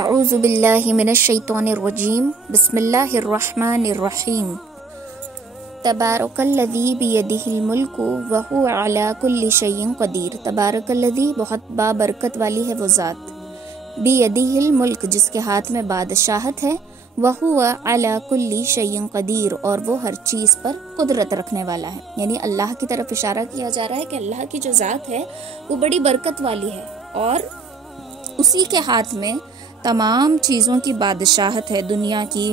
अऊज़ु बिल्लाहि मिनश शैतानिर रजीम बिस्मिल्लाहिर रहमानिर रहीम तबारकल्लज़ी बियदिहिल मुल्कु व हुवा अला कुल्लि शैइन क़दीर। तबारकल्लज़ी बहुत बाबरकत वाली है वो ज़ात, बियदिहिल मुल्क जिसके हाथ में बादशाहत है, व हुवा अला कुल्लि शैइन क़दीर और वो हर चीज़ पर कुदरत रखने वाला है। यानी अल्लाह की तरफ इशारा किया जा रहा है कि अल्लाह की जो ज़ात है वो बड़ी बरकत वाली है और उसी के हाथ में तमाम चीज़ों की बादशाहत है। दुनिया की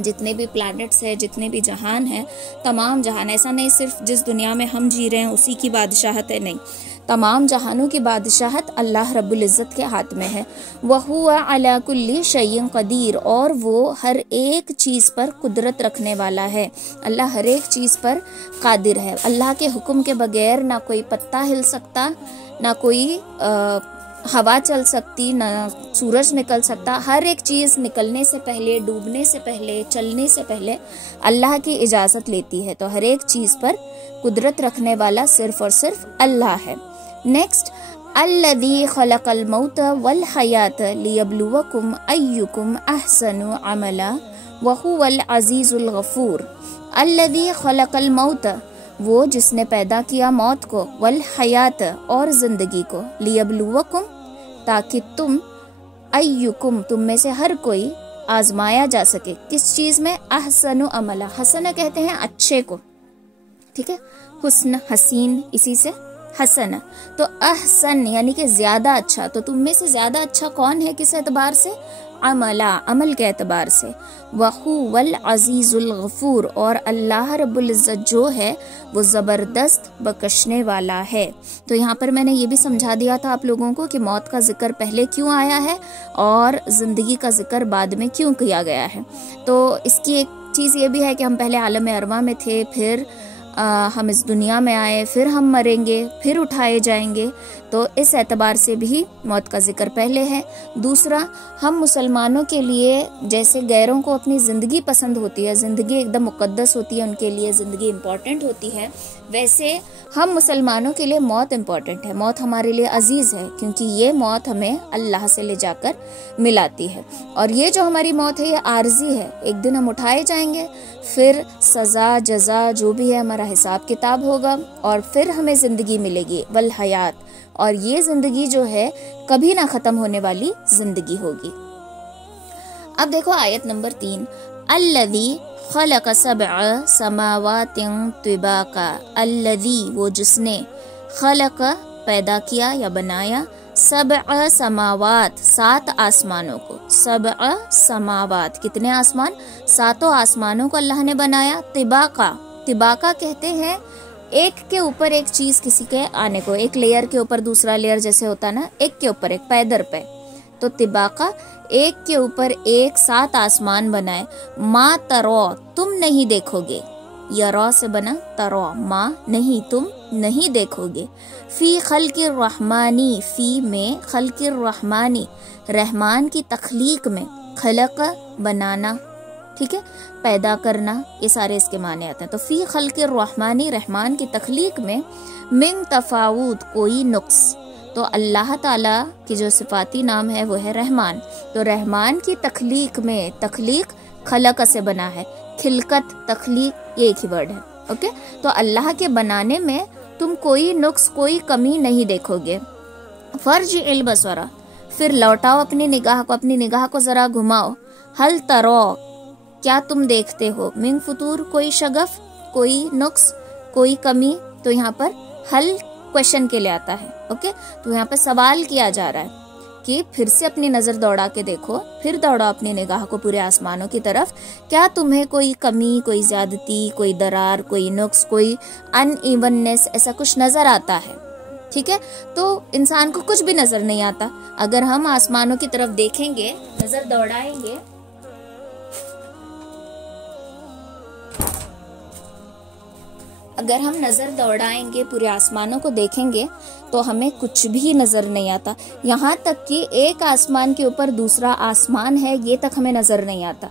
जितने भी प्लैनेट्स है, जितने भी जहान है, तमाम जहान, ऐसा नहीं सिर्फ जिस दुनिया में हम जी रहे हैं उसी की बादशाहत है, नहीं, तमाम जहानों की बादशाहत अल्लाह रब्बुल इज़्ज़त के हाथ में है। वहुवा अला कुल्ली शैइन क़दीर और वो हर एक चीज़ पर कुदरत रखने वाला है। अल्लाह हर एक चीज़ पर कादिर है। अल्लाह के हुक्म के बगैर ना कोई पत्ता हिल सकता, ना कोई हवा चल सकती, ना सूरज निकल सकता। हर एक चीज़ निकलने से पहले, डूबने से पहले, चलने से पहले अल्लाह की इजाज़त लेती है। तो हर एक चीज़ पर कुदरत रखने वाला सिर्फ और सिर्फ अल्लाह है। नेक्स्ट, अल्लज़ी खलक़ल मौत वल हयात लियब्लुवकुम अय्युकुम अहसनु अमला व हुवल अज़ीज़ुल गफ़ूर। अल्लज़ी खलक़ल मौत वो जिसने पैदा किया मौत को, वल हयात और जिंदगी को, लियब्लुवकुम ताकि तुम, अय्युकुम तुम में से हर कोई आजमाया जा सके। किस चीज में? अहसनु अमला। हसन कहते हैं अच्छे को, ठीक है, हुस्न हसीन, इसी से हसन। तो अहसन यानी कि ज्यादा अच्छा। तो तुम में से ज्यादा अच्छा कौन है? किस एतबार से? अमला, अमल के एतबार से। वहुवल अजीजुल गफूर और अल्लाह रब्बुल इज़्ज़त जो है वो ज़बरदस्त बख्शने वाला है। तो यहाँ पर मैंने ये भी समझा दिया था आप लोगों को कि मौत का जिक्र पहले क्यों आया है और ज़िंदगी का जिक्र बाद में क्यों किया गया है। तो इसकी एक चीज़ ये भी है कि हम पहले आलम अरवा में थे, फिर हम इस दुनिया में आए, फिर हम मरेंगे, फिर उठाए जाएंगे। तो इस एतबार से भी मौत का जिक्र पहले है। दूसरा, हम मुसलमानों के लिए जैसे गैरों को अपनी ज़िंदगी पसंद होती है, ज़िंदगी एकदम मुक़द्दस होती है, उनके लिए ज़िंदगी इम्पॉर्टेंट होती है, वैसे हम मुसलमानों के लिए मौत इम्पॉर्टेंट है। मौत हमारे लिए अजीज़ है क्योंकि ये मौत हमें अल्लाह से ले जाकर मिलाती है। और ये जो हमारी मौत है ये आर्जी है, एक दिन हम उठाए जाएंगे, फिर सज़ा जज़ा जो भी है हमारा हिसाब किताब होगा और फिर हमें ज़िंदगी मिलेगी, वल हयात, और ये ज़िंदगी जो है कभी ना ख़त्म होने वाली ज़िंदगी होगी। अब देखो आयत नंबर 3, अल्लज़ी खलक़ सबअ समावातिन तिबाका। अल्लज़ी वो जिसने, खलक़ पैदा किया या बनाया, सबअ समावात 7 आसमानों को। सबअ समावात कितने आसमान? 7 आसमानों को अल्लाह ने बनाया। तिबाका, तिबाका कहते हैं एक के ऊपर एक चीज किसी के आने को, एक लेयर के ऊपर दूसरा लेयर जैसे होता ना, एक के ऊपर एक, पैदर पे। तो तिबाका एक के ऊपर एक 7 आसमान बनाए। मा तरो तुम नहीं देखोगे, यरा से बना तरो, माँ नहीं तुम नहीं देखोगे। फी खल्किर रहमानी, फी में खल्किर रहमानी रहमान की तख्लीक में, खलक बनाना, ठीक है, पैदा करना, ये सारे इसके माने आते हैं। तो फी खल्किर रहमानी रहमान की तख्लीक में, मिन तफावुत कोई नुक्स। तो अल्लाह ताला की जो सिफाती नाम है वो है रहमान। तो रहमान की तख्लीक में, तख्लीक खलक से बना है, खिलकत तख्लीक ये एक ही वर्ड है, ओके। तो अल्लाह के बनाने में तुम कोई नुक्स, कोई कमी नहीं देखोगे। फर्ज इल बसरा, फिर लौटाओ अपनी निगाह को, अपनी निगाह को जरा घुमाओ। हल तरो क्या तुम देखते हो, मिन फुतूर कोई शगफ, कोई नुक्स, कोई कमी। तो यहाँ पर हल क्वेश्चन के लिए आता है, ओके। तो यहाँ पर सवाल किया जा रहा है कि फिर से अपनी नजर दौड़ा के देखो, फिर दौड़ाओ अपनी निगाह को पूरे आसमानों की तरफ। क्या तुम्हें कोई कमी, कोई ज्यादती, कोई दरार, कोई नुक्स, कोई अनइवननेस ऐसा कुछ नजर आता है? ठीक है, तो इंसान को कुछ भी नजर नहीं आता। अगर हम आसमानों की तरफ देखेंगे, नजर दौड़ाएंगे, अगर हम नजर दौड़ाएंगे पूरे आसमानों को देखेंगे तो हमें कुछ भी नजर नहीं आता। यहाँ तक कि एक आसमान के ऊपर दूसरा आसमान है ये तक हमें नजर नहीं आता।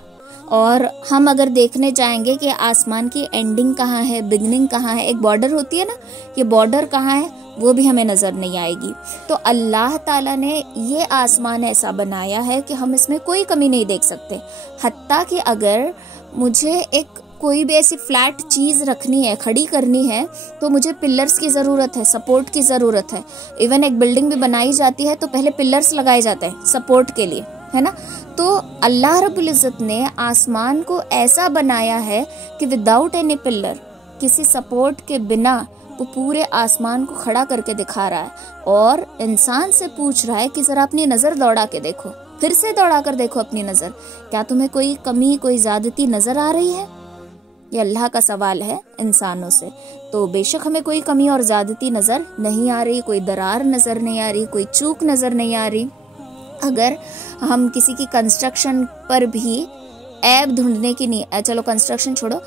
और हम अगर देखने जाएंगे कि आसमान की एंडिंग कहाँ है, बिगनिंग कहाँ है, एक बॉर्डर होती है ना, ये बॉर्डर कहाँ है, वो भी हमें नजर नहीं आएगी। तो अल्लाह ताला ने ये आसमान ऐसा बनाया है कि हम इसमें कोई कमी नहीं देख सकते। हत्ता कि अगर मुझे एक कोई भी ऐसी फ्लैट चीज रखनी है, खड़ी करनी है, तो मुझे पिलर्स की जरूरत है, सपोर्ट की जरूरत है। इवन एक बिल्डिंग भी बनाई जाती है तो पहले पिलर्स लगाए जाते हैं सपोर्ट के लिए, है ना। तो अल्लाह रब्बुल इज्जत ने आसमान को ऐसा बनाया है कि विदाउट एनी पिलर, किसी सपोर्ट के बिना वो पूरे आसमान को खड़ा करके दिखा रहा है और इंसान से पूछ रहा है कि जरा अपनी नजर दौड़ा के देखो, फिर से दौड़ा कर देखो अपनी नजर, क्या तुम्हें कोई कमी, कोई ज्यादती नजर आ रही है। ये अल्लाह का सवाल है इंसानों से। तो बेशक हमें कोई कमी और ज्यादती नजर नहीं आ रही, कोई दरार नजर नहीं आ रही, कोई चूक नजर नहीं आ रही। अगर हम किसी की कंस्ट्रक्शन पर भी ऐब ढूंढने की नीयत, चलो कंस्ट्रक्शन छोड़ो,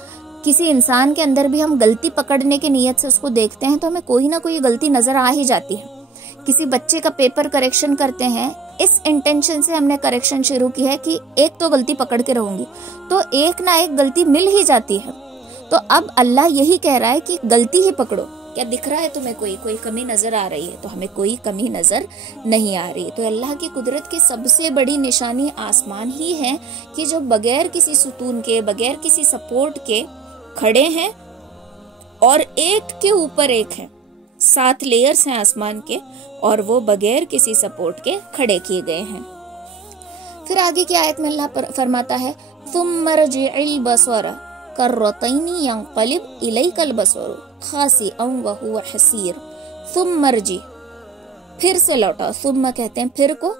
किसी इंसान के अंदर भी हम गलती पकड़ने की नीयत से उसको देखते हैं तो हमें कोई ना कोई गलती नजर आ ही जाती है। किसी बच्चे का पेपर करेक्शन करते हैं, इस इंटेंशन से हमने करेक्शन शुरू की है कि एक तो गलती पकड़ के रहूंगी, तो एक ना एक गलती मिल ही जाती है। तो अब अल्लाह यही कह रहा है कि गलती ही पकड़ो। क्या दिख रहा है तुम्हें कोई कमी नजर आ रही है? तो हमें कोई कमी नजर नहीं आ रही। तो अल्लाह की कुदरत की सबसे बड़ी निशानी आसमान ही है कि जो बगैर किसी सुतून के, बगैर किसी सपोर्ट के खड़े हैं और एक के ऊपर एक है। 7 लेयर्स हैं आसमान के और वो बगैर किसी सपोर्ट के खड़े किए गए हैं। फिर आगे की आयत में अल्लाह फरमाता है सुम्मा रजि'ल बसरा कर्रतैनी यंक़लिब इलैकल बसरु खासिअन व हुवा हसीर। सुम्मा रजी, फिर से लौटाओ। सुम्मा कहते हैं फिर को,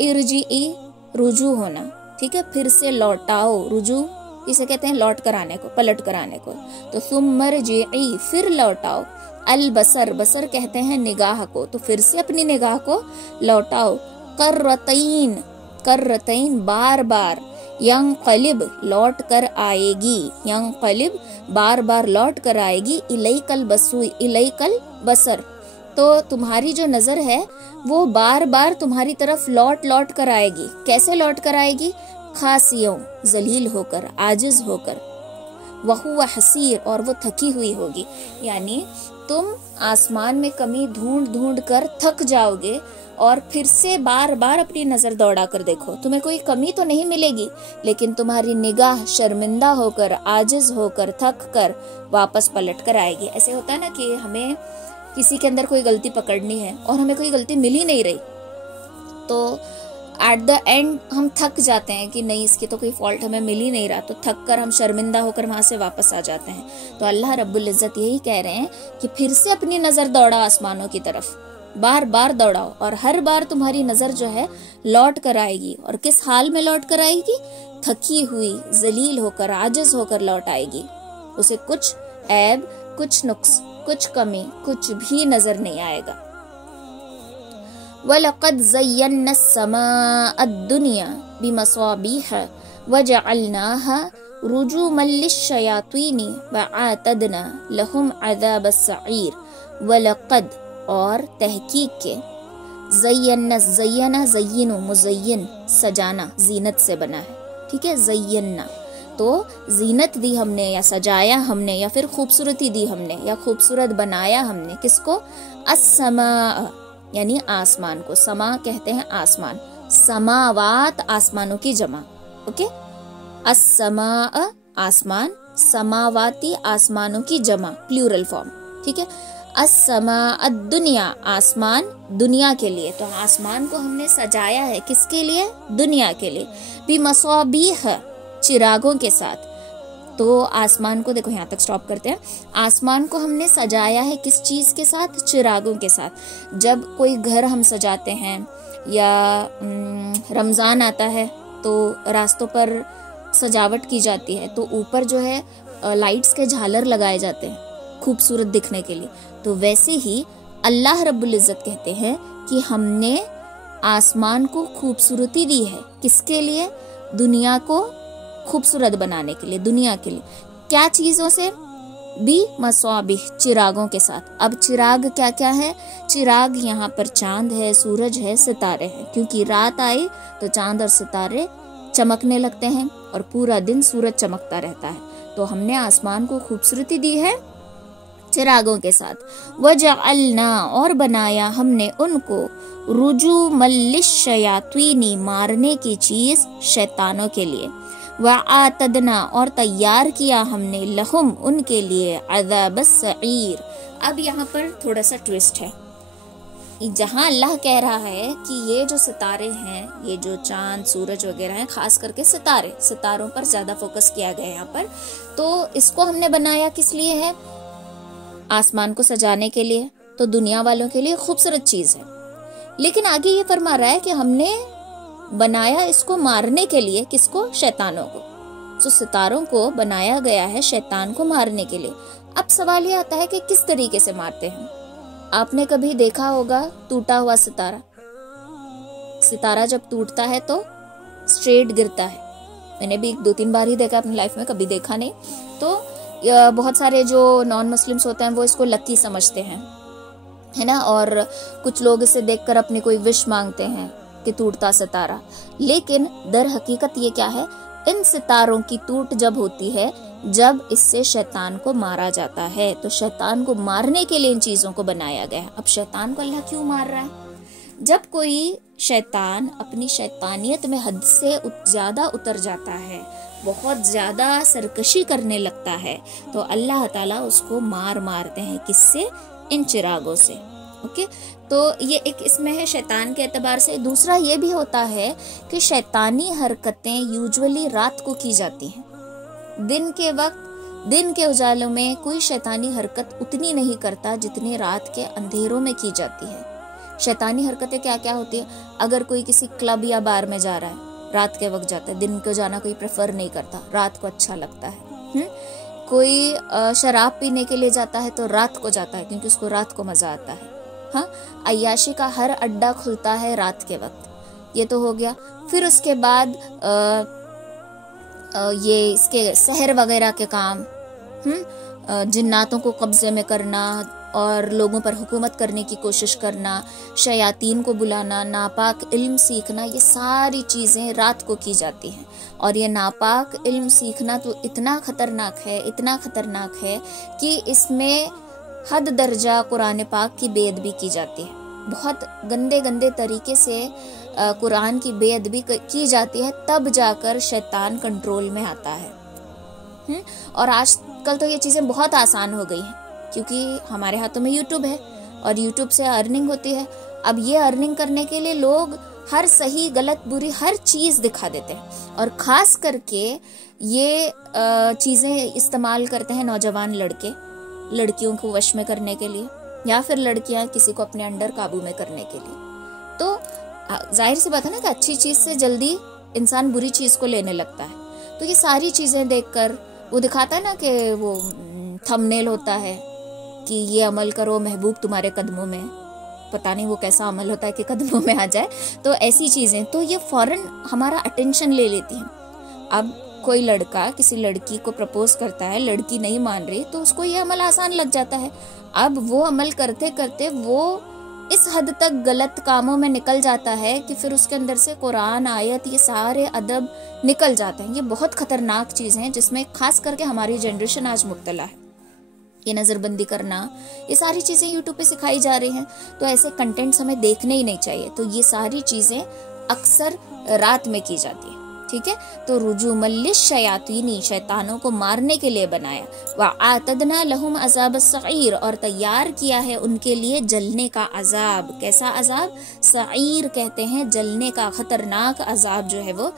इरजिई रुजू होना, ठीक है, फिर से लौटाओ। रुजू इसे कहते हैं लौट कर आने को, पलट कर आने को। तो सुम्मा रजिई, फिर लौटाओ। अल बसर, बसर कहते हैं निगाह को, तो फिर से अपनी निगाह को लौटाओ। कर्रतैन, कर्रतैन बार बार, यंक़लिब लौट कर आएगी, यंक़लिब बार बार लौट कर आएगी, इलैकल बसु, इलैकल बसर, तो तुम्हारी जो नजर है वो बार बार तुम्हारी तरफ लौट लौट कर आएगी। कैसे लौट कर आएगी? खासियों, जलील होकर, आजिज होकर, वहुवा हसीर, और वो थकी हुई होगी। यानी तुम आसमान में कमी ढूंढ ढूंढ कर थक जाओगे और फिर से बार बार अपनी नजर दौड़ा कर देखो, तुम्हें कोई कमी तो नहीं मिलेगी, लेकिन तुम्हारी निगाह शर्मिंदा होकर, आजिज होकर, थक कर वापस पलट कर आएगी। ऐसे होता है ना कि हमें किसी के अंदर कोई गलती पकड़नी है और हमें कोई गलती मिल ही नहीं रही, तो एट द एंड हम थक जाते हैं कि नहीं, इसकी तो कोई फॉल्ट हमें मिल ही नहीं रहा, तो थक कर हम शर्मिंदा होकर वहां से वापस आ जाते हैं। तो अल्लाह रब्बुल इज्जत यही कह रहे हैं कि फिर से अपनी नजर दौड़ा आसमानों की तरफ, बार बार दौड़ाओ, और हर बार तुम्हारी नजर जो है लौट कर आएगी। और किस हाल में लौट कर आएगी? थकी हुई, जलील होकर, आजिज होकर लौट आएगी। उसे कुछ ऐब, कुछ नुक्स, कुछ कमी, कुछ भी नजर नहीं आएगा। वलक़द ज़य्यन्ना अस्समाअ अद्दुनिया बिमसाबीह वजअलनाहा रुजूमन लिश्शयातीनी वअअतदना लहुम अज़ाबस्सईर। वलक़द, और तहकीक के, ज़य्यन्ना, ज़य्यना ज़य्यिनु, मुज़य्यिन सजाना, जीनत से बना है, ठीक है, ज़य्यन्ना, तो जीनत दी हमने या सजाया हमने या फिर खूबसूरती दी हमने या खूबसूरत बनाया हमने। किसको? अस्समा, यानी आसमान को। समा कहते हैं आसमान, समावात आसमानों की जमा, ओके। अस्समा आसमान, समावाती आसमानों की जमा, प्लूरल फॉर्म, ठीक है। अस्समा दुनिया, आसमान दुनिया के लिए, तो आसमान को हमने सजाया है किसके लिए? दुनिया के लिए। बिमसाबीह, चिरागों के साथ। तो आसमान को देखो, यहाँ तक स्टॉप करते हैं। आसमान को हमने सजाया है किस चीज के साथ? चिरागों के साथ। जब कोई घर हम सजाते हैं या रमजान आता है तो रास्तों पर सजावट की जाती है, तो ऊपर जो है लाइट्स के झालर लगाए जाते हैं खूबसूरत दिखने के लिए। तो वैसे ही अल्लाह रब्बुल इज्जत कहते हैं कि हमने आसमान को खूबसूरती दी है। किसके लिए? दुनिया को खूबसूरत बनाने के लिए, दुनिया के लिए। क्या चीजों से? बी मसाबिह, चिरागों के साथ। अब चिराग क्या क्या है? चिराग यहाँ पर चांद है, सूरज है, सितारे हैं, क्योंकि रात आए तो चांद और सितारे चमकने लगते हैं। और पूरा दिन सूरज चमकता रहता है। तो हमने आसमान को खूबसूरती दी है चिरागों के साथ। वजअलना, और बनाया हमने उनको, रुजुमल्लिश्शयातीनी, मारने की चीज शैतानों के लिए। वआतदना, और तैयार किया हमने, लहुम, उनके लिए, अज़ाबस्सईर। अब यहाँ पर थोड़ा सा ट्विस्ट है। जहाँ अल्लाह कह रहा है कि ये जो सितारे हैं, ये जो चांद सूरज वगैरह हैं, खास करके सितारों पर ज्यादा फोकस किया गया है यहाँ पर। तो इसको हमने बनाया किस लिए है? आसमान को सजाने के लिए, तो दुनिया वालों के लिए खूबसूरत चीज है। लेकिन आगे ये फरमा रहा है कि हमने बनाया इसको मारने के लिए। किसको? शैतानों को। तो सितारों को बनाया गया है शैतान को मारने के लिए। अब सवाल ये आता है कि किस तरीके से मारते हैं। आपने कभी देखा होगा टूटा हुआ सितारा? सितारा जब टूटता है तो स्ट्रेट गिरता है। मैंने भी 2-3 बार ही देखा अपनी लाइफ में, कभी देखा नहीं। तो बहुत सारे जो नॉन मुस्लिम्स होते हैं वो इसको लकी समझते हैं, है ना, और कुछ लोग इसे देखकर अपनी कोई विश मांगते हैं कि टूटता सितारा। लेकिन दर हकीकत ये क्या है? इन सितारों की टूट जब होती है जब इससे शैतान को मारा जाता है। तो शैतान को मारने के लिए इन चीजों को बनाया गया है। अब शैतान को अल्लाह क्यों मार रहा है? जब कोई शैतान अपनी शैतानियत में हद से ज्यादा उतर जाता है, बहुत ज्यादा सरकशी करने लगता है, तो अल्लाह ताला उसको मारते हैं। किससे? इन चिरागों से। ओके, तो ये एक इसमें है शैतान के एतबार से। दूसरा ये भी होता है कि शैतानी हरकतें यूजुअली रात को की जाती हैं। दिन के वक्त, दिन के उजालों में कोई शैतानी हरकत उतनी नहीं करता जितनी रात के अंधेरों में की जाती है। शैतानी हरकतें क्या क्या होती है? अगर कोई किसी क्लब या बार में जा रहा है, रात के वक्त जाता है। दिन को जाना कोई प्रेफर नहीं करता, रात को अच्छा लगता है। कोई शराब पीने के लिए जाता है तो रात को जाता है, क्योंकि उसको रात को मजा आता है। हाँ, अय्याशी का हर अड्डा खुलता है रात के वक्त। ये तो हो गया। फिर उसके बाद ये इसके सहर वगैरह के काम, जिन्नातों को कब्जे में करना और लोगों पर हुकूमत करने की कोशिश करना, शयातीन को बुलाना, नापाक इल्म सीखना, ये सारी चीजें रात को की जाती हैं। और ये नापाक इल्म सीखना तो इतना खतरनाक है कि इसमें हद दर्जा कुरान पाक की बेअदबी की जाती है। बहुत गंदे तरीके से कुरान की बेअदबी की जाती है, तब जाकर शैतान कंट्रोल में आता है। और आजकल तो ये चीजें बहुत आसान हो गई हैं, क्योंकि हमारे हाथों में यूट्यूब है और यूट्यूब से अर्निंग होती है। अब ये अर्निंग करने के लिए लोग हर सही गलत बुरी हर चीज दिखा देते हैं, और खास करके ये चीजें इस्तेमाल करते हैं नौजवान लड़के लड़कियों को वश में करने के लिए, या फिर लड़कियां किसी को अपने अंडर काबू में करने के लिए। तो जाहिर सी बात है ना कि अच्छी चीज से जल्दी इंसान बुरी चीज को लेने लगता है। तो ये सारी चीजें देखकर वो दिखाता है ना कि वो थंबनेल होता है कि ये अमल करो महबूब तुम्हारे कदमों में। पता नहीं वो कैसा अमल होता है कि कदमों में आ जाए। तो ऐसी चीजें तो ये फौरन हमारा अटेंशन ले लेती हैं। अब कोई लड़का किसी लड़की को प्रपोज करता है, लड़की नहीं मान रही, तो उसको ये अमल आसान लग जाता है। अब वो अमल करते करते वो इस हद तक गलत कामों में निकल जाता है कि फिर उसके अंदर से कुरान, आयत, ये सारे अदब निकल जाते हैं। ये बहुत खतरनाक चीज है जिसमें खास करके हमारी जनरेशन आज मुब्तला है। ये नजरबंदी करना, ये सारी चीजें यूट्यूब पे सिखाई जा रही हैं। तो ऐसे कंटेंट्स हमें देखने ही नहीं चाहिए। तो ये सारी चीजें अक्सर रात में की जाती है। ठीक है, तो रुजुमल्लिश्शयातीनी, शैतानों को मारने के लिए बनाया। वआतदना लहुम अज़ाबस्सईर, और तैयार किया है उनके लिए जलने का अजाब। कैसा अजाब? सईर कहते हैं जलने का खतरनाक अजाब जो है वो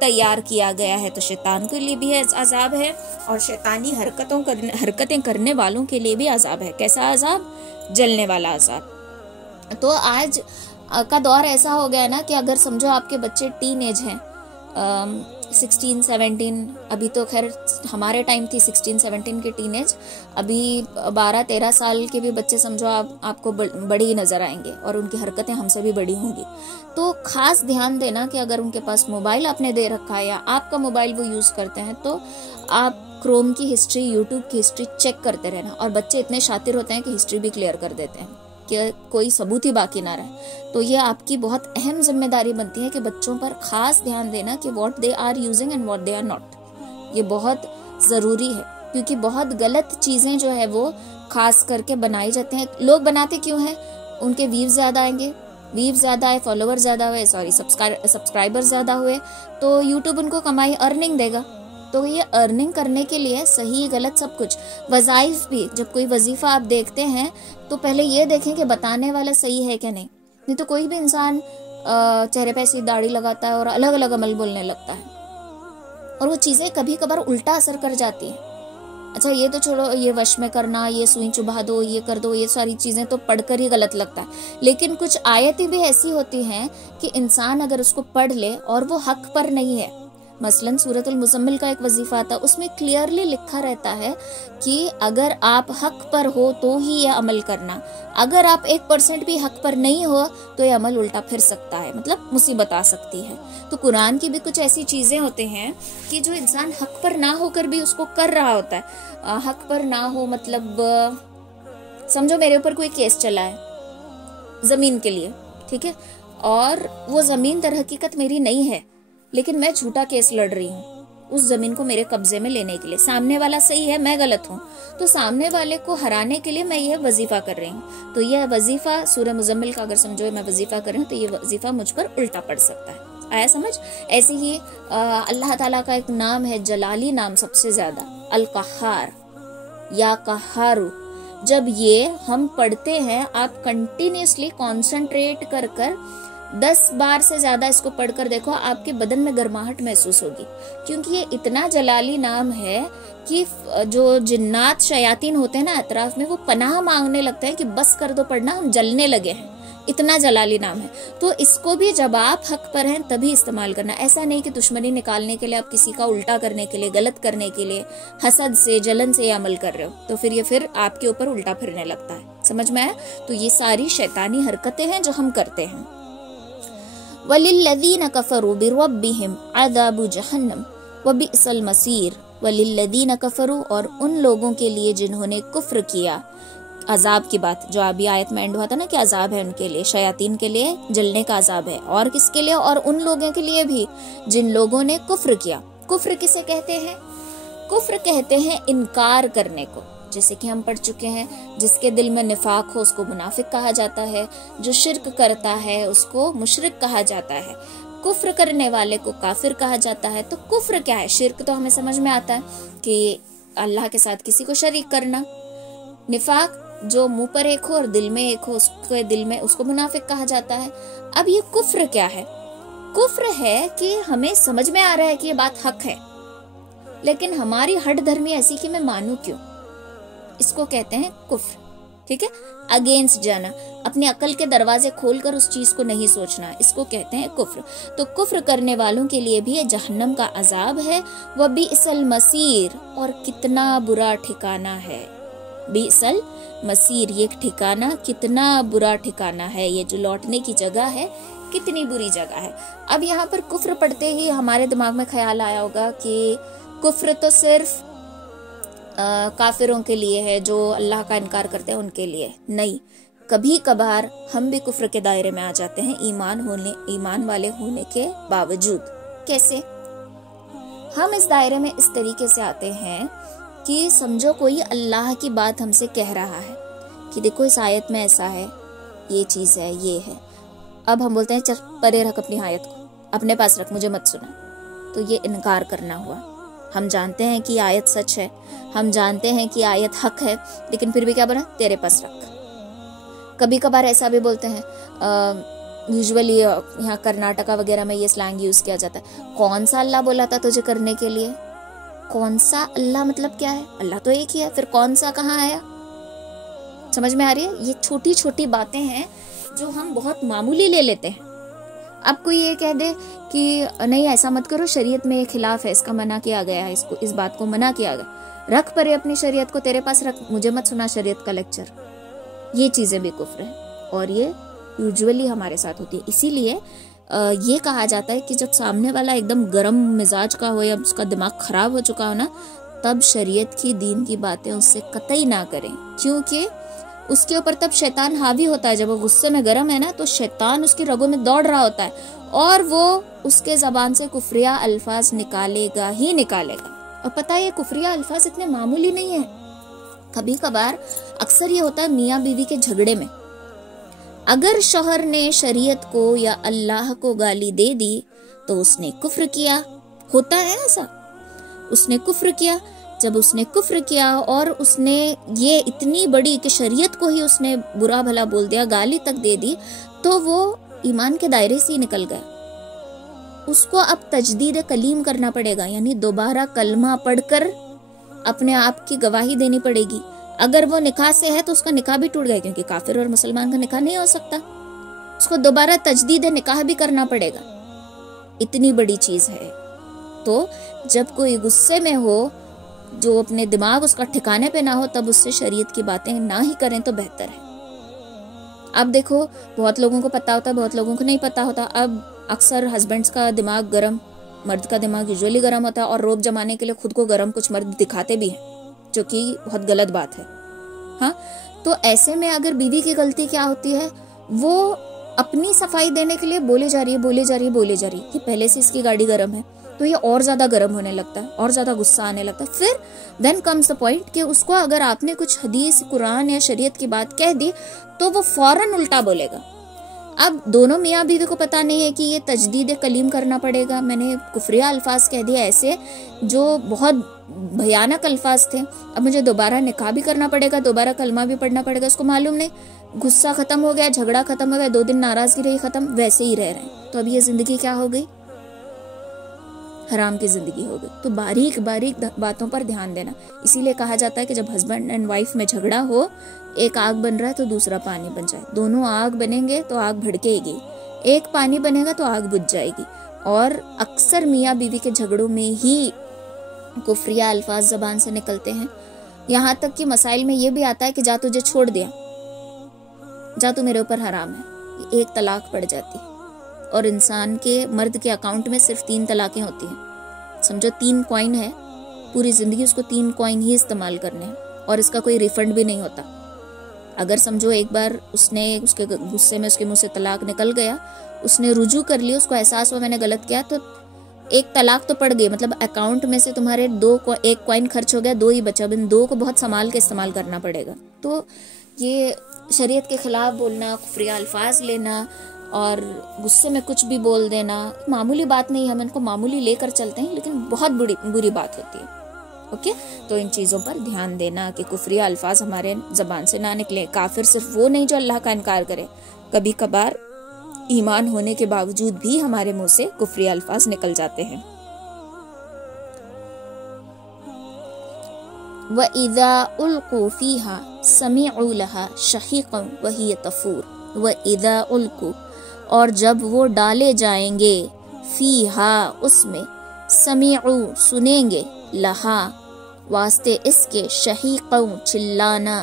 तैयार किया गया है। तो शैतान के लिए भी अजाब है और शैतानी हरकतें करने वालों के लिए भी अजाब है। कैसा अजाब? जलने वाला अजाब। तो आज का दौर ऐसा हो गया ना कि अगर समझो आपके बच्चे टीन एज हैं, 16-17, अभी तो खैर हमारे टाइम थी 16-17 की टीन एज, अभी 12-13 साल के भी बच्चे समझो आपको बड़ी ही नजर आएंगे और उनकी हरकतें हमसे भी बड़ी होंगी। तो खास ध्यान देना कि अगर उनके पास मोबाइल आपने दे रखा है या आपका मोबाइल वो यूज करते हैं, तो आप क्रोम की हिस्ट्री, यूट्यूब की हिस्ट्री चेक करते रहना। और बच्चे इतने शातिर होते हैं कि हिस्ट्री भी क्लियर कर देते हैं। कि कोई सबूत ही बाकी ना रहे। तो ये आपकी बहुत अहम जिम्मेदारी बनती है कि बच्चों पर खास ध्यान देना कि what they are using and what they are not. ये बहुत ज़रूरी है, क्योंकि बहुत गलत चीज़ें जो है वो खास करके बनाई जाते हैं। लोग बनाते क्यों हैं? उनके व्यूज ज़्यादा आएंगे, व्यूज ज़्यादा आए, फॉलोवर ज़्यादा हुए, सब्सक्राइबर ज़्यादा हुए, तो यूट्यूब उनको कमाई, अर्निंग देगा। तो ये अर्निंग करने के लिए सही गलत सब कुछ, वज़ाइफ भी, जब कोई वजीफा आप देखते हैं तो पहले ये देखें कि बताने वाला सही है कि नहीं तो कोई भी इंसान चेहरे पे ऐसी दाढ़ी लगाता है और अलग अलग अमल बोलने लगता है, और वो चीज़ें कभी कभार उल्टा असर कर जाती हैं। अच्छा ये तो छोड़ो, ये वश में करना, ये सुई चुभा दो, ये कर दो, ये सारी चीज़ें तो पढ़कर ही गलत लगता है। लेकिन कुछ आयतें भी ऐसी होती हैं कि इंसान अगर उसको पढ़ ले और वो हक पर नहीं है, मसलन सूरत मुज़म्मिल का एक वजीफा था, उसमें क्लियरली लिखा रहता है कि अगर आप हक पर हो तो ही यह अमल करना, अगर आप 1% भी हक पर नहीं हो तो यह अमल उल्टा फिर सकता है, मतलब मुसीबत आ सकती है। तो कुरान की भी कुछ ऐसी चीजें होते हैं कि जो इंसान हक पर ना होकर भी उसको कर रहा होता है। हक पर ना हो मतलब समझो मेरे ऊपर कोई केस चला है जमीन के लिए, ठीक है, और वो जमीन दर हकीकत मेरी नहीं है, लेकिन मैं झूठा केस लड़ रही हूँ उस जमीन को मेरे कब्जे में लेने के लिए। सामने वाला सही है, मैं गलत हूँ, तो सामने वाले को हराने के लिए मैं यह वजीफा कर रही हूँ। तो यह वजीफा सूरह मुज़म्मिल का अगर समझो मैं वजीफा कर रही हूँ तो ये वजीफा मुझ पर उल्टा पड़ सकता है। आया समझ? ऐसे ही अल्लाह ताला का एक नाम है, जलाली नाम सबसे ज्यादा, अल कहार या कहारू। जब ये हम पढ़ते हैं, आप कंटिन्यूसली कॉन्सेंट्रेट कर 10 बार से ज्यादा इसको पढ़कर देखो, आपके बदन में गर्माहट महसूस होगी, क्योंकि ये इतना जलाली नाम है कि जो जिन्नात शयातीन होते हैं ना अतराफ में, वो पनाह मांगने लगते हैं कि बस कर दो पढ़ना, हम जलने लगे हैं, इतना जलाली नाम है। तो इसको भी जब आप हक पर हैं तभी इस्तेमाल करना। ऐसा नहीं कि दुश्मनी निकालने के लिए आप किसी का उल्टा करने के लिए, गलत करने के लिए, हसद से, जलन से अमल कर रहे हो, तो फिर ये फिर आपके ऊपर उल्टा फिरने लगता है। समझ में आया? तो ये सारी शैतानी हरकतें हैं जो हम करते हैं। वलिल्लज़ीन कफ़रू बिरब्बिहिम अज़ाबु जहन्नम वबिअसल मसीर। वलिल्लज़ीन कफ़रू, और उन लोगों के लिए जिन्होंने कुफ्र किया। अजाब की बात जो अभी आयत में एंड हुआ था ना कि अजाब है उनके लिए, शयातीन के लिए जलने का अजाब है, और किसके लिए? और उन लोगों के लिए भी जिन लोगों ने कुफ्र किया। कुफ्र किसे कहते हैं? कुफ्र कहते हैं इनकार करने को, जैसे कि हम पढ़ चुके हैं, जिसके दिल में निफाक हो उसको मुनाफिक कहा जाता है, जो शिर्क करता है उसको मुशरिक कहा जाता है, कुफ्र करने वाले को काफिर कहा जाता है। तो कुफ्र क्या है? शिर्क तो हमें समझ में आता है कि अल्लाह के साथ किसी को शरीक करना। निफाक जो मुंह पर एक हो और दिल में एक हो, उसके दिल में, उसको मुनाफिक कहा जाता है। अब ये कुफ्र क्या है? कुफ्र है कि हमें समझ में आ रहा है कि ये बात हक है, लेकिन हमारी हट धर्मी ऐसी कि मैं मानूं क्यों, इसको कहते हैं कुफ्र। ठीक है, अगेंस्ट जाना, अपने अकल के दरवाजे खोलकर उस चीज को नहीं सोचना, इसको कहते हैं कुफ्र। तो कुफ्र करने वालों के लिए भी जहन्नम का अजाब है। वह बिअसल मसीर, और कितना बुरा ठिकाना है। बिअसल मसीर, ये ठिकाना, कितना बुरा ठिकाना है, ये जो लौटने की जगह है कितनी बुरी जगह है। अब यहाँ पर कुफ्र पढ़ते ही हमारे दिमाग में ख्याल आया होगा कि कुफ्र तो सिर्फ काफिरों के लिए है, जो अल्लाह का इनकार करते हैं उनके लिए नहीं। कभी कभार हम भी कुफ्र के दायरे में आ जाते हैं, ईमान वाले होने के बावजूद। कैसे? हम इस दायरे में इस तरीके से आते हैं कि समझो कोई अल्लाह की बात हमसे कह रहा है कि देखो इस आयत में ऐसा है, ये चीज है, ये है। अब हम बोलते हैं चल परे रख अपनी आयत को, अपने पास रख, मुझे मत सुना। तो ये इनकार करना हुआ। हम जानते हैं कि आयत सच है, हम जानते हैं कि आयत हक है, लेकिन फिर भी क्या बोला? तेरे पास रख। कभी कभार ऐसा भी बोलते हैं, यूजुअली यहाँ कर्नाटका वगैरह में ये स्लैंग यूज किया जाता है, कौन सा अल्लाह बोला था तुझे करने के लिए? कौन सा अल्लाह मतलब क्या है? अल्लाह तो एक ही है, फिर कौन सा कहाँ आया? समझ में आ रही है? ये छोटी छोटी बातें हैं जो हम बहुत मामूली ले लेते हैं। अब कोई ये कह दे कि नहीं ऐसा मत करो, शरीयत में ये खिलाफ है, इसका मना किया गया है, इसको, इस बात को मना किया गया, रख परे अपनी शरीयत को, तेरे पास रख, मुझे मत सुना शरीयत का लेक्चर। ये चीजें भी कुफ्र है, और ये यूजुअली हमारे साथ होती है। इसीलिए ये कहा जाता है कि जब सामने वाला एकदम गर्म मिजाज का हो या उसका दिमाग खराब हो चुका हो ना, तब शरीयत की, दीन की बातें उससे कतई ना करें, क्योंकि उसके ऊपर तब शैतान हावी होता है। जब वो गुस्से में गर्म है ना, तो शैतान उसकी रगों में दौड़ रहा होता है और वो उसके जबान से कुफरिया अल्फाज निकालेगा ही निकालेगा। और पता है ये कुफरिया अल्फाज इतने मामूली नहीं है। कभी कभार अक्सर ये होता है मियाँ बीवी के झगड़े में, अगर शौहर ने शरीयत को या अल्लाह को गाली दे दी तो उसने कुफ्र किया। होता है ऐसा, उसने कुफ्र किया। जब उसने कुफ्र किया और उसने ये इतनी बड़ी कि शरीयत को ही उसने बुरा भला बोल दिया, गाली तक दे दी, तो वो ईमान के दायरे से ही निकल गया। उसको अब तजदीद कलीम करना पड़ेगा, यानी दोबारा कलमा पढ़कर अपने आप की गवाही देनी पड़ेगी। अगर वो निकाह से है तो उसका निकाह भी टूट गया, क्योंकि काफिर और मुसलमान का निकाह नहीं हो सकता। उसको दोबारा तजदीद निकाह भी करना पड़ेगा। इतनी बड़ी चीज है। तो जब कोई गुस्से में हो, जो अपने दिमाग उसका ठिकाने पे ना हो, तब उससे शरीयत की बातें ना ही करें तो बेहतर है। अब देखो, बहुत लोगों को पता होता है, बहुत लोगों को नहीं पता होता। अब अक्सर हस्बैंड्स का दिमाग गरम, मर्द का दिमाग यूजुअली गरम होता है, और रोब जमाने के लिए खुद को गरम कुछ मर्द दिखाते भी हैं, जो कि बहुत गलत बात है। हाँ, तो ऐसे में अगर बीवी की गलती क्या होती है, वो अपनी सफाई देने के लिए बोले जा रही है कि पहले से इसकी गाड़ी गर्म है, तो ये और ज्यादा गर्म होने लगता है, और ज्यादा गुस्सा आने लगता है। फिर देन कम्स द पॉइंट कि उसको अगर आपने कुछ हदीस, कुरान या शरीयत की बात कह दी तो वो फौरन उल्टा बोलेगा। अब दोनों मियाँ बीवी को पता नहीं है कि ये तजदीद कलीम करना पड़ेगा। मैंने कुफरिया अल्फाज कह दिया ऐसे जो बहुत भयानक अल्फाज थे। अब मुझे दोबारा निकाह भी करना पड़ेगा, दोबारा कलमा भी पढ़ना पड़ेगा। उसको मालूम नहीं, गुस्सा खत्म हो गया, झगड़ा खत्म हो गया, 2 दिन नाराजगी रही, खत्म, वैसे ही रह रहे हैं। तो अब ये जिंदगी क्या हो गई? हराम की जिंदगी हो गई। तो बारीक बारीक बातों पर ध्यान देना। इसीलिए कहा जाता है कि जब हस्बैंड एंड वाइफ में झगड़ा हो, एक आग बन रहा है तो दूसरा पानी बन जाए। दोनों आग बनेंगे तो आग भड़केगी, एक पानी बनेगा तो आग बुझ जाएगी। और अक्सर मियाँ बीवी के झगड़ों में ही कुफरिया अल्फाज जबान से निकलते हैं। यहाँ तक कि मसाइल में ये भी आता है कि जा तुझे छोड़ दिया, जा तू मेरे ऊपर हराम है, एक तलाक पड़ जाती है। और इंसान के, मर्द के अकाउंट में सिर्फ 3 तलाकें होती हैं। समझो 3 कॉइन है, पूरी जिंदगी उसको 3 कॉइन ही इस्तेमाल करने हैं, और इसका कोई रिफंड भी नहीं होता। अगर समझो एक बार उसने, उसके गुस्से में उसके मुंह से तलाक निकल गया, उसने रुजू कर लिया, उसको एहसास हुआ मैंने गलत किया, तो एक तलाक तो पड़ गई। मतलब अकाउंट में से तुम्हारे एक कॉइन खर्च हो गया, 2 ही बचा। अब इन 2 को बहुत संभाल के इस्तेमाल करना पड़ेगा। तो ये शरीयत के खिलाफ बोलना, कुफरिया अल्फाज लेना और गुस्से में कुछ भी बोल देना मामूली बात नहीं है। हम इनको मामूली लेकर चलते हैं, लेकिन बहुत बुरी बात होती है। ओके, तो इन चीज़ों पर ध्यान देना कि कुफरिया अल्फाज हमारे ज़बान से ना निकले। काफिर सिर्फ वो नहीं जो अल्लाह का इनकार करे, कभी कभार ईमान होने के बावजूद भी हमारे मुंह से कुफरिया अल्फाज निकल जाते हैं। व इज़ा उल्कू फीहा समिअू लहा शहीक़न व हिय तफूर। व इज़ा उल्कू, और जब वो डाले जाएंगे, फीहा उसमें, समिअू सुनेंगे, लहा वास्ते इसके, शहीक़न चिल्लाना,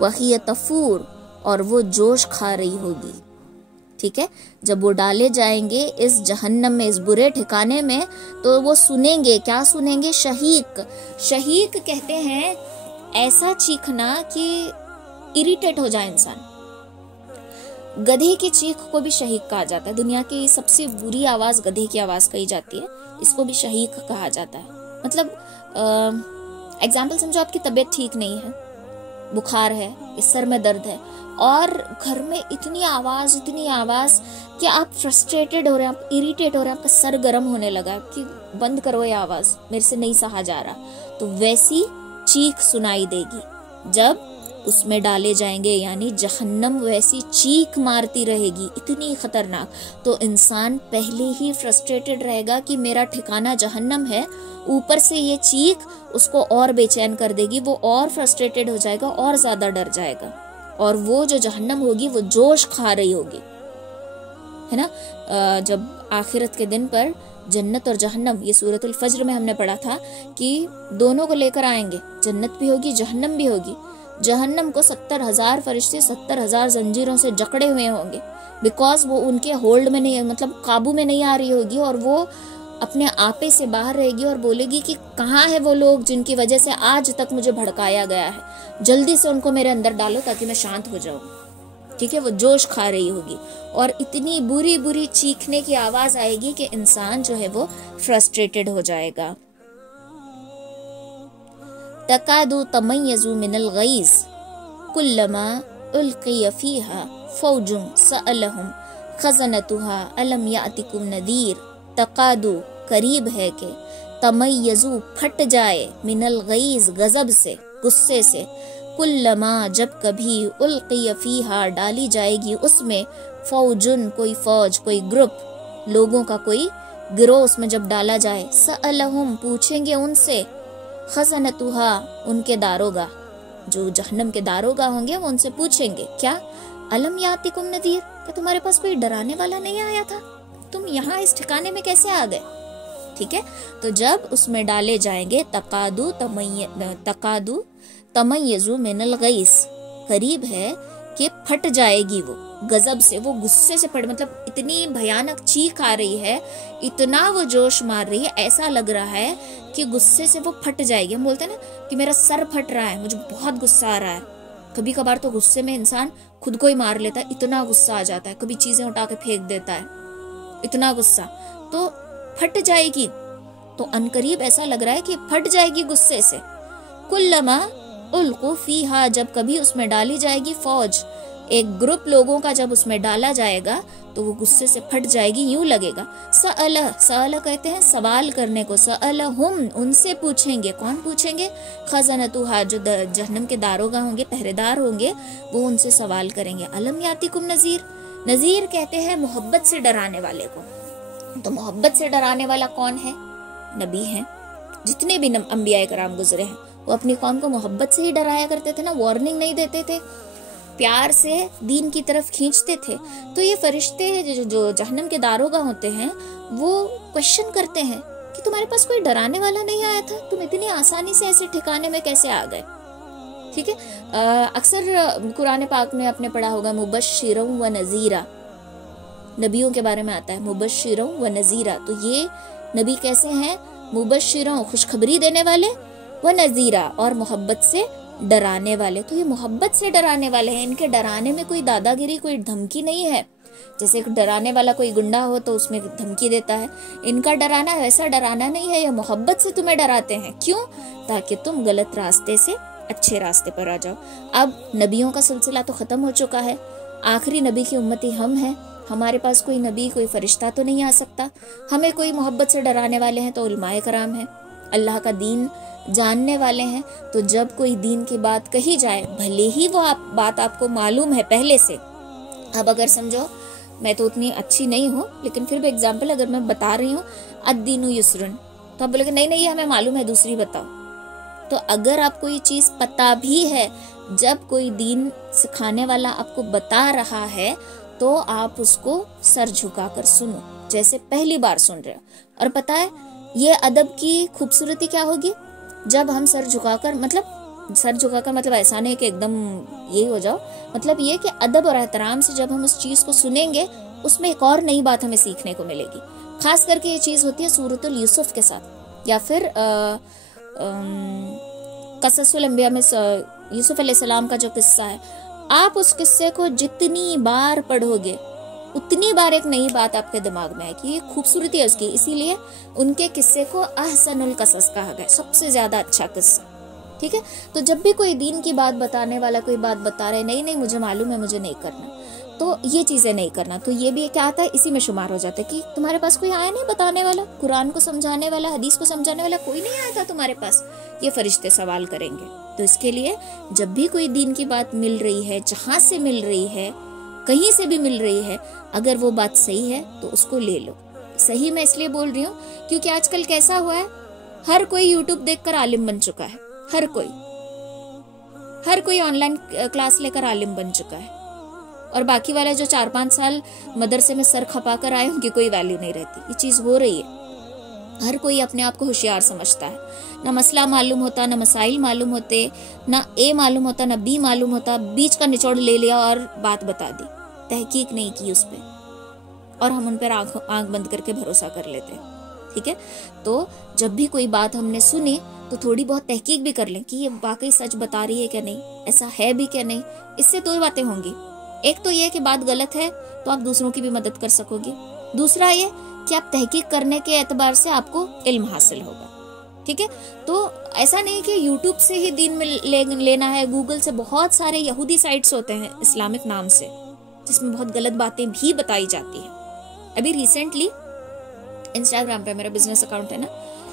व हिय तफूर और वो जोश खा रही होगी। ठीक है, जब वो डाले जाएंगे इस जहन्नम में, इस बुरे ठिकाने में, तो वो सुनेंगे, क्या सुनेंगे? शहीक। शहीक कहते हैं ऐसा चीखना कि इरिटेट हो जाए इंसान। गधे की चीख को भी शहीक कहा जाता है। दुनिया की सबसे बुरी आवाज गधे की आवाज कही जाती है, इसको भी शहीक कहा जाता है। मतलब एग्जाम्पल समझो, आपकी तबीयत ठीक नहीं है, बुखार है, इस सर में दर्द है, और घर में इतनी आवाज कि आप फ्रस्ट्रेटेड हो रहे हैं, आप इरिटेट हो रहे हैं, आपका सर गर्म होने लगा कि बंद करो ये आवाज, मेरे से नहीं सहा जा रहा। तो वैसी चीख सुनाई देगी जब उसमें डाले जाएंगे, यानी जहन्नम वैसी चीख मारती रहेगी, इतनी खतरनाक। तो इंसान पहले ही फ्रस्ट्रेटेड रहेगा कि मेरा ठिकाना जहन्नम है, ऊपर से ये चीख उसको और बेचैन कर देगी, वो और फ्रस्ट्रेटेड हो जाएगा और ज्यादा डर जाएगा, और वो जो जहन्नम होगी वो जोश खा रही होगी, है ना। जब आखिरत के दिन पर जन्नत और जहन्नम, ये सूरतुल फज्र में हमने पढ़ा था कि दोनों को लेकर आएंगे, जन्नत भी होगी, जहन्नम भी होगी। जहन्नम को 70,000 फरिश्ते 70,000 जंजीरों से जकड़े हुए होंगे, बिकॉज वो उनके होल्ड में नहीं, मतलब काबू में नहीं आ रही होगी, और वो अपने आपे से बाहर रहेगी और बोलेगी कि कहाँ है वो लोग जिनकी वजह से आज तक मुझे भड़काया गया है, जल्दी से उनको मेरे अंदर डालो ताकि मैं शांत हो जाऊं। ठीक है, वो जोश खा रही होगी और इतनी बुरी बुरी चीखने की आवाज आएगी कि इंसान जो है वो फ्रस्ट्रेटेड हो जाएगा। तकादु तमय्यज़ु मिनल गैज़ कुल्लमा उल्क़िय फ़ीहा फ़ौजुन सअलहुम खज़नतुहा अलम यातिकुम नदीर। तकादु करीब है कि तमय्यज़ु फट जाए मिनल गैज़ गजब से, गुस्से से, कुल्लमा जब कभी, उल्क़िय फ़ीहा डाली जाएगी उसमें, फ़ौजुन कोई फौज, कोई ग्रुप, लोगों का कोई गिरोह उसमें जब डाला जाए, सअलहुम पूछेंगे उनसे, खज़नतुहा उनके दारोगा, जो जहन्नम के दारोगा होंगे वो उनसे पूछेंगे क्या, अलम यातिकुम नदीर, कि तुम्हारे पास कोई डराने वाला नहीं आया था, तुम यहाँ इस ठिकाने में कैसे आ गए। ठीक है, तो जब उसमें डाले जाएंगे तकादु तमय्यज़ु मिनल गैज़, करीब है कि फट जाएगी वो गजब से, वो गुस्से से फट, मतलब इतनी भयानक चीख आ रही है, इतना वो जोश मार रही है, ऐसा लग रहा है कि गुस्से से वो फट जाएगी। हम बोलते हैं ना कि मेरा सर फट रहा है, मुझे बहुत गुस्सा आ रहा है। कभी कभार तो गुस्से में इंसान खुद को ही मार लेता है, इतना गुस्सा आ जाता है, कभी चीजें उठा के फेंक देता है, इतना गुस्सा, तो फट जाएगी। तो अनकरीब ऐसा लग रहा है कि फट जाएगी गुस्से से। कुल्लमा उल्कू फीहा, जब कभी उसमें डाली जाएगी फौज, एक ग्रुप लोगों का जब उसमें डाला जाएगा तो वो गुस्से से फट जाएगी। यूं लगेगा, सअल कहते हैं सवाल करने को, सअलहुम उनसे पूछेंगे, कौन पूछेंगे, खज़नतुहा जो जहन्नम के दारोगा होंगे, पहरेदार होंगे, वो उनसे सवाल करेंगे, अलम यातिकुम नज़ीर। नज़ीर कहते हैं मोहब्बत से डराने वाले को, तो मोहब्बत से डराने वाला कौन है, नबी हैं। जितने भी अंबिया कराम गुजरे हैं वो अपनी कौम को मोहब्बत से ही डराया करते थे ना, वार्निंग नहीं देते थे, प्यार से दीन की तरफ खींचते थे। तो ये फरिश्ते जो जहन्नम के दारोगा होते हैं वो क्वेश्चन करते हैं कि तुम्हारे पास कोई डराने वाला नहीं आया था, तुम इतनी आसानी से ऐसे ठिकाने में कैसे आ गए। ठीक है, अक्सर कुरान पाक में आपने पढ़ा होगा मुबश्शिरन व नज़ीरा, नबियों के बारे में आता है मुबश्शिरन व नज़ीरा। तो ये नबी कैसे हैं, मुबश्शिरन खुशखबरी देने वाले, व नज़ीरा और मोहब्बत से डराने वाले। तो ये मोहब्बत से डराने वाले हैं, इनके डराने में कोई दादागिरी, कोई धमकी नहीं है। जैसे डराने वाला कोई गुंडा हो तो उसमें धमकी देता है, इनका डराना वैसा डराना नहीं है, ये मोहब्बत से तुम्हें डराते हैं। क्यों, ताकि तुम गलत रास्ते से अच्छे रास्ते पर आ जाओ। अब नबियों का सिलसिला तो खत्म हो चुका है, आखिरी नबी की उम्मती हम हैं, हमारे पास कोई नबी, कोई फरिश्ता तो नहीं आ सकता। हमें कोई मोहब्बत से डराने वाले हैं तो उलमाए कराम हैं, अल्लाह का दीन जानने वाले हैं। तो जब कोई दीन की बात कही जाए, भले ही वो बात आपको मालूम है पहले से, अब अगर समझो मैं तो उतनी अच्छी नहीं हूँ, लेकिन फिर भी एग्जाम्पल अगर मैं बता रही हूँ अद्दीनु युस्रुन, तो आप बोलोगे नहीं ये हमें मालूम है, दूसरी बताओ। तो अगर आपको ये चीज पता भी है, जब कोई दीन सिखाने वाला आपको बता रहा है तो आप उसको सर झुकाकर सुनो, जैसे पहली बार सुन रहे हो। और पता है ये अदब की खूबसूरती क्या होगी, जब हम सर झुकाकर मतलब ऐसा नहीं कि एकदम यही हो जाओ, मतलब ये कि अदब और एहतराम से जब हम उस चीज को सुनेंगे, उसमें एक और नई बात हमें सीखने को मिलेगी। खास करके ये चीज होती है सूरतुल यूसुफ के साथ, या फिर कससुल अंबिया में यूसुफ अलैहिस्सलाम का जो किस्सा है, आप उस किस्से को जितनी बार पढ़ोगे उतनी बार एक नई बात आपके दिमाग में आएगी। ये खूबसूरती है उसकी, इसीलिए उनके किस्से को अहसनुल कसस कहा गया, सबसे ज्यादा अच्छा किस्सा। ठीक है, तो जब भी कोई दीन की बात बताने वाला कोई बात बता रहे, नहीं मुझे मालूम है, मुझे नहीं करना, तो ये चीजें नहीं करना, तो ये भी क्या आता है, इसी में शुमार हो जाता है कि तुम्हारे पास कोई आया नहीं बताने वाला, कुरान को समझाने वाला, हदीस को समझाने वाला कोई नहीं आया था तुम्हारे पास, ये फरिश्ते सवाल करेंगे। तो इसके लिए जब भी कोई दीन की बात मिल रही है, जहां से मिल रही है, कहीं से भी मिल रही है, अगर वो बात सही है तो उसको ले लो। सही मैं इसलिए बोल रही हूँ क्योंकि आजकल कैसा हुआ है, हर कोई यूट्यूब देखकर आलिम बन चुका है, हर कोई ऑनलाइन क्लास लेकर आलिम बन चुका है, और बाकी वाले जो 4-5 साल मदरसे में सर खपा कर आए, उनकी कोई वैल्यू नहीं रहती। ये चीज हो रही है, हर कोई अपने आप को होशियार समझता है, ना मसला मालूम होता, ना मसाइल मालूम होते, ना ए मालूम होता, ना बी मालूम होता, बीच का निचोड़ ले लिया और बात बता दी, तहकीक नहीं की उस पर, और हम उन पर आंख बंद करके भरोसा कर लेते हैं। ठीक है, तो जब भी कोई बात हमने सुनी तो थोड़ी बहुत तहकीक भी कर लें कि ये वाकई सच बता रही है क्या नहीं, ऐसा है भी क्या नहीं। इससे दो बातें होंगी, एक तो ये कि बात गलत है तो आप दूसरों की भी मदद कर सकोगे, दूसरा ये कि आप तहकीक करने के एतबार से आपको इल्म हासिल होगा। ठीक है, तो ऐसा नहीं कि यूट्यूब से ही दीन में लेना है, गूगल से बहुत सारे यहूदी साइट्स होते हैं इस्लामिक नाम से जिसमें बहुत गलत बातें भी बताई जाती है। अभी रिसेंटली इंस्टाग्राम पे मेरा बिजनेस अकाउंट है ना,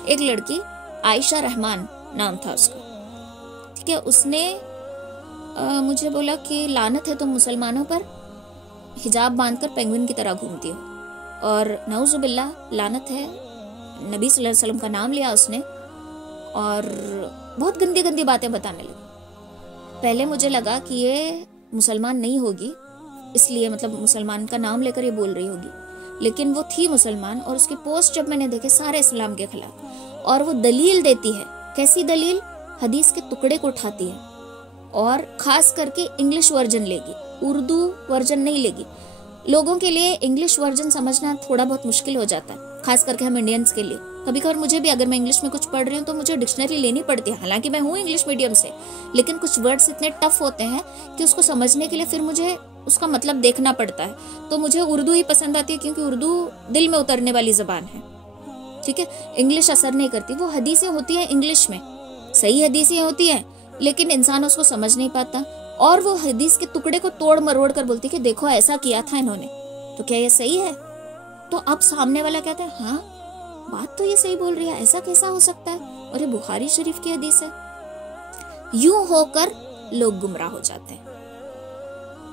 एक लड़की आयशा रहमान नाम था उसका, ठीक है, उसने मुझे बोला कि लानत है तुम मुसलमानों पर, हिजाब बांधकर पेंगुइन की तरह घूमती हो, और नऊजुबिल्लाह लानत है, नबी सल्लल्लाहु अलैहि वसल्लम का नाम लिया उसने और बहुत गंदी गंदी बातें बताने लगी। पहले मुझे लगा कि ये मुसलमान नहीं होगी, इसलिए मतलब मुसलमान का नाम लेकर ये बोल रही होगी, लेकिन वो थी मुसलमान। और उसके पोस्ट जब मैंने देखे सारे इस्लाम के खिलाफ, और वो दलील देती है। कैसी दलील? हदीस के टुकड़े को उठाती है और खास करके इंग्लिश वर्जन लेगी, उर्दू वर्जन नहीं लेगी। लोगों के लिए इंग्लिश वर्जन समझना थोड़ा बहुत मुश्किल हो जाता है, खास करके हम इंडियंस के लिए। कभी कभार मुझे भी, अगर मैं इंग्लिश में कुछ पढ़ रही हूँ तो मुझे डिक्शनरी लेनी पड़ती है, हालांकि मैं हूँ इंग्लिश मीडियम से, लेकिन कुछ वर्ड्स इतने टफ होते हैं कि उसको समझने के लिए फिर मुझे उसका मतलब देखना पड़ता है। तो मुझे उर्दू ही पसंद आती है, क्योंकि उर्दू दिल में उतरने वाली जबान है। ठीक है, इंग्लिश असर नहीं करती। वो हदीसें होती हैं इंग्लिश में, सही हदीसें होती हैं, लेकिन इंसान उसको समझ नहीं पाता, और वो हदीस के टुकड़े को तोड़ मरोड़ कर बोलती कि देखो ऐसा किया था इन्होंने, तो क्या ये सही है? तो अब सामने वाला कहता है हाँ बात तो ये सही बोल रही है, ऐसा कैसा हो सकता है, और ये बुखारी शरीफ की हदीस है। यूं होकर लोग गुमराह हो जाते हैं।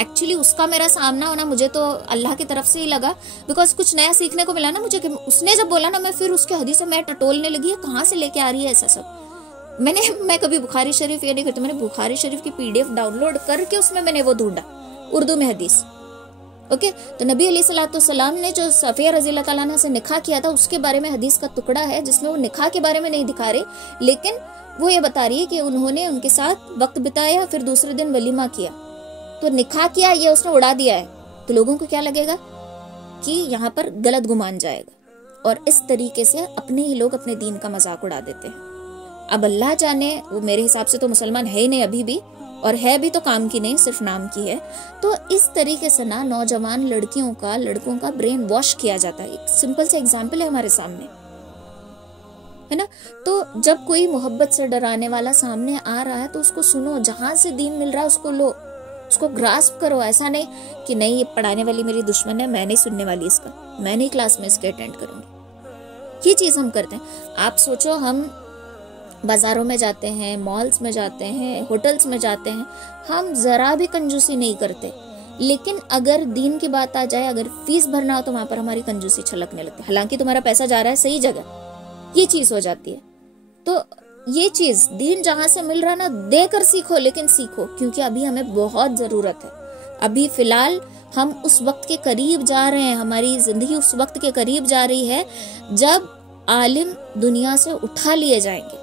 एक्चुअली उसका मेरा सामना होना मुझे तो अल्लाह की तरफ से ही लगा, बिकॉज कुछ नया सीखने को मिला ना मुझे। कि उसने जब बोला ना, मैं फिर उसके हदीस मैं टटोलने लगी, कहाँ से लेके आ रही है ऐसा सब। मैं कभी बुखारी शरीफ ये नहीं करती, मैंने बुखारी शरीफ की PDF डाउनलोड करके उसमें मैंने वो ढूंढा उर्दू में हदीस। ओके, तो नबी अलैहिस्सलाम ने जो सफिया रज़ियल्लाहु ताला अन्हा से निकाह किया था, उसके बारे में हदीस का टुकड़ा है जिसमें वो निकाह के बारे में नहीं दिखा रहे, लेकिन वो ये बता रही है कि उन्होंने उनके साथ वक्त बिताया, फिर दूसरे दिन वलीमा किया। तो निकाह किया ये उसने उड़ा दिया है, तो लोगों को क्या लगेगा कि यहाँ पर गलत गुमान जाएगा, और इस तरीके से अपने ही लोग अपने दीन का मजाक उड़ा देते हैं। अब अल्लाह जाने, वो मेरे हिसाब से तो मुसलमान है ही नहीं अभी भी, और है भी तो काम की नहीं, सिर्फ नाम की है। तो इस तरीके से ना नौजवान लड़कियों का, लड़कों का ब्रेन वॉश किया जाता है। एक सिंपल से एग्जाम्पल है हमारे सामने, है ना। तो जब कोई मोहब्बत से डराने वाला सामने आ रहा है तो उसको सुनो, जहां से दीन मिल रहा है उसको लो, उसको ग्रास्प करो। ऐसा नहीं कि नहीं ये पढ़ाने वाली मेरी दुश्मन है, मैं नहीं सुनने वाली इसका, मैं नहीं क्लास में इसके अटेंड करूंगी। ये चीज हम करते हैं। आप सोचो, हम बाजारों में जाते हैं, मॉल्स में जाते हैं, होटल्स में जाते हैं, हम जरा भी कंजूसी नहीं करते, लेकिन अगर दीन की बात आ जाए, अगर फीस भरना हो तो वहां पर हमारी कंजूसी छलकने लगती है। हालांकि तुम्हारा पैसा जा रहा है सही जगह, ये चीज हो जाती है। तो ये चीज दीन जहां से मिल रहा है ना, देकर सीखो, लेकिन सीखो, क्योंकि अभी हमें बहुत जरूरत है। अभी फिलहाल हम उस वक्त के करीब जा रहे हैं, हमारी जिंदगी उस वक्त के करीब जा रही है जब आलिम दुनिया से उठा लिए जाएंगे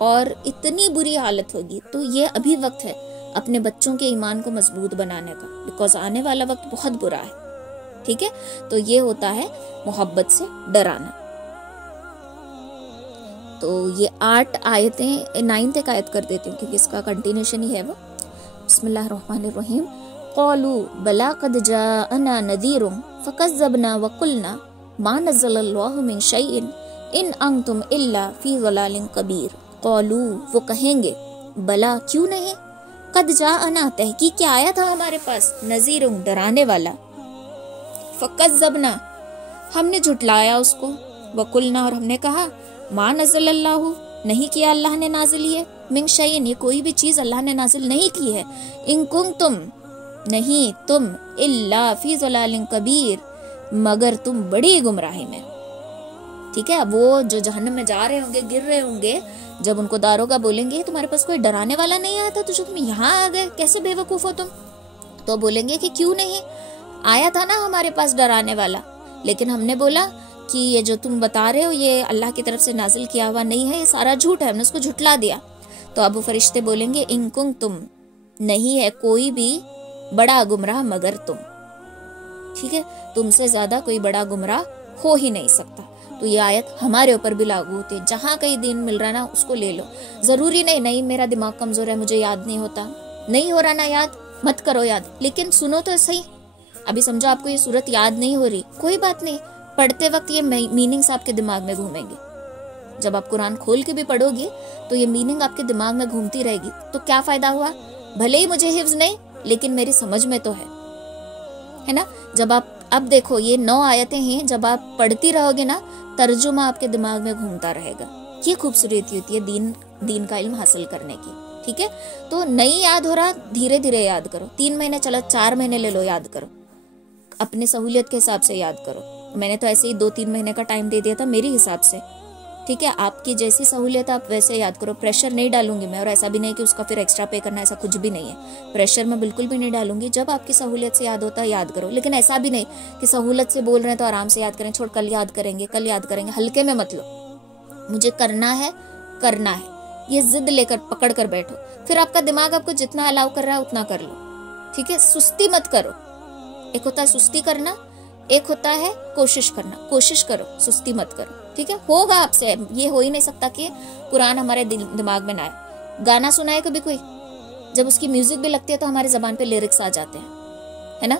और इतनी बुरी हालत होगी। तो ये अभी वक्त है अपने बच्चों के ईमान को मजबूत बनाने का, बिकॉज आने वाला वक्त बहुत बुरा है। ठीक है, तो ये होता है मोहब्बत से डराना। तो ये 8 आयतें, 9 एक आयत कर देती हूँ क्योंकि इसका कंटिन्यूशन ही है वो। बिस्मिल्लाहिर्रहमानिर्रहीम। क़ालू बला क़द जाअना नज़ीरुन फ़कज़्ज़बना व क़ुलना मा नज़्ज़लल्लाहु मिन शैइन इन अंतुम इल्ला फ़ी ज़लालिन कबीर। क़ालू, वो कहेंगे, बला क्यों नहीं, क़द जाअना तहकीक क्या आया था हमारे पास, नज़ीरुन डराने वाला, फ़कज़्ज़बना हमने झुटलाया उसको, व क़ुलना और हमने कहा, मा नज़्ज़लल्लाहु नहीं किया अल्लाह ने नाजिल है, मिन शैइन ये कोई भी चीज अल्लाह ने नाजिल नहीं की है, इन कुंतुम नहीं तुम, इल्ला फी ज़लालिन कबीर मगर तुम बड़ी गुमराही में। ठीक है, वो जो जहन्नम में जा रहे होंगे, गिर रहे होंगे, जब उनको दारोगा बोलेंगे तुम्हारे पास कोई डराने वाला नहीं आया था तो जो तुम यहाँ आ गए, कैसे बेवकूफ हो तुम, तो बोलेंगे कि क्यों नहीं आया था ना हमारे पास डराने वाला, लेकिन हमने बोला कि ये जो तुम बता रहे हो ये अल्लाह की तरफ से नाजिल किया हुआ नहीं है, ये सारा झूठ है, हमने उसको झुटला दिया। तो अब वो फरिश्ते बोलेंगे, इन कुंतुम नहीं है कोई भी बड़ा गुमराह मगर तुम। ठीक है, तुमसे ज्यादा कोई बड़ा गुमराह हो ही नहीं सकता। तो ये आयत हमारे ऊपर भी लागू होती है। जहाँ कहीं दीन मिल रहा ना उसको ले लो। जरूरी नहीं मेरा दिमाग कमजोर है, मुझे याद नहीं होता, नहीं हो रहा ना याद, मत करो याद, लेकिन सुनो तो सही। अभी समझो आपको ये सूरत याद नहीं हो रही, कोई बात नहीं, पढ़ते वक्त ये मीनिंग्स आपके दिमाग में घूमेंगे। जब आप कुरान खोल के भी पढ़ोगे तो ये मीनिंग आपके दिमाग में घूमती रहेगी। तो क्या फायदा हुआ, भले ही मुझे हिफ्ज नहीं लेकिन मेरी समझ में तो है ना। जब आप अब देखो ये 9 आयतें हैं, जब आप पढ़ती रहोगे ना तर्जुमा आपके दिमाग में घूमता रहेगा। ये खूबसूरती होती है दीन का इल्म हासिल करने की। ठीक है, तो नहीं याद हो रहा, धीरे धीरे याद करो। 3 महीने चलो, 4 महीने ले लो, याद करो, अपने सहूलियत के हिसाब से याद करो। मैंने तो ऐसे ही 2-3 महीने का टाइम दे दिया था मेरे हिसाब से। ठीक है, आपकी जैसी सहूलियत आप वैसे याद करो। प्रेशर नहीं डालूंगी मैं, और ऐसा भी नहीं कि उसका फिर एक्स्ट्रा पे करना, ऐसा कुछ भी नहीं है। प्रेशर मैं बिल्कुल भी नहीं डालूंगी। जब आपकी सहूलियत से याद होता है याद करो, लेकिन ऐसा भी नहीं कि सहूलियत से बोल रहे हैं तो आराम से याद करें, छोड़ कल याद करेंगे, कल याद करेंगे, हल्के में मत लो। मुझे करना है, ये जिद लेकर पकड़ कर बैठो। फिर आपका दिमाग आपको जितना अलाउ कर रहा है उतना कर लो। ठीक है, सुस्ती मत करो। एक होता है सुस्ती करना, एक होता है कोशिश करना। कोशिश करो, सुस्ती मत करो। ठीक है, होगा आपसे, ये हो ही नहीं सकता कि कुरान हमारे दिमाग में ना आए। गाना सुनाए कभी कोई, जब उसकी म्यूजिक भी लगती है तो हमारे जबान पे लिरिक्स आ जाते हैं, है ना।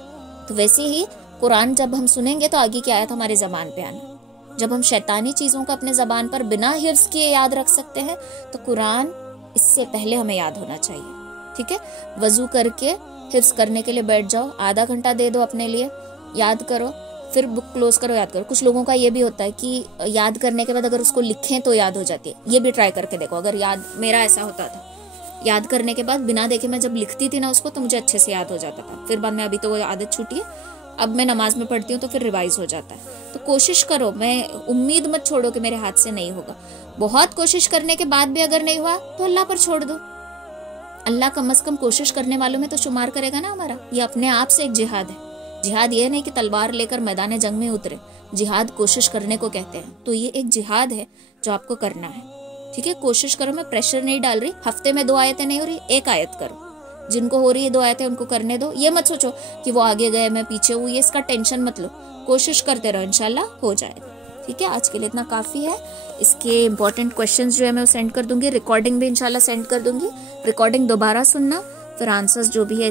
तो वैसे ही कुरान जब हम सुनेंगे तो आगे की आयत हमारे जबान पे आना। जब हम शैतानी चीजों को अपने जबान पर बिना हिफ्ज किए याद रख सकते हैं तो कुरान इससे पहले हमें याद होना चाहिए। ठीक है, वजू करके हिफ्ज करने के लिए बैठ जाओ, आधा घंटा दे दो अपने लिए, याद करो, फिर बुक क्लोज करो, याद करो। कुछ लोगों का ये भी होता है कि याद करने के बाद अगर उसको लिखें तो याद हो जाती है। ये भी ट्राई करके देखो। अगर याद, मेरा ऐसा होता था, याद करने के बाद बिना देखे मैं जब लिखती थी ना उसको तो मुझे अच्छे से याद हो जाता था। फिर बाद में, अभी तो वो आदत छूटी है, अब मैं नमाज में पढ़ती हूँ तो फिर रिवाइज हो जाता है। तो कोशिश करो, मैं उम्मीद मत छोड़ो कि मेरे हाथ से नहीं होगा। बहुत कोशिश करने के बाद भी अगर नहीं हुआ तो अल्लाह पर छोड़ दो। अल्लाह कम से कम कोशिश करने वालों में तो शुमार करेगा ना हमारा। ये अपने आप से एक जिहाद है। जिहाद ये नहीं कि तलवार लेकर मैदान जंग में उतरे, जिहाद कोशिश करने को कहते हैं। तो ये एक जिहाद है जो आपको करना है। ठीक है, कोशिश करो। मैं प्रेशर नहीं डाल रही, हफ्ते में 2 आयतें नहीं हो रही, 1 आयत करो। जिनको हो रही है 2 आयतें उनको करने दो। ये मत सोचो कि वो आगे गए मैं पीछे हूँ, ये इसका टेंशन मत लो। कोशिश करते रहो, इंशाल्लाह हो जाएगा। ठीक है, आज के लिए इतना काफी है। इसके इंपॉर्टेंट क्वेश्चंस जो है मैं वो सेंड कर दूंगी, रिकॉर्डिंग भी इंशाल्लाह सेंड कर दूंगी। रिकॉर्डिंग दोबारा सुनना, फिर आंसर्स जो भी है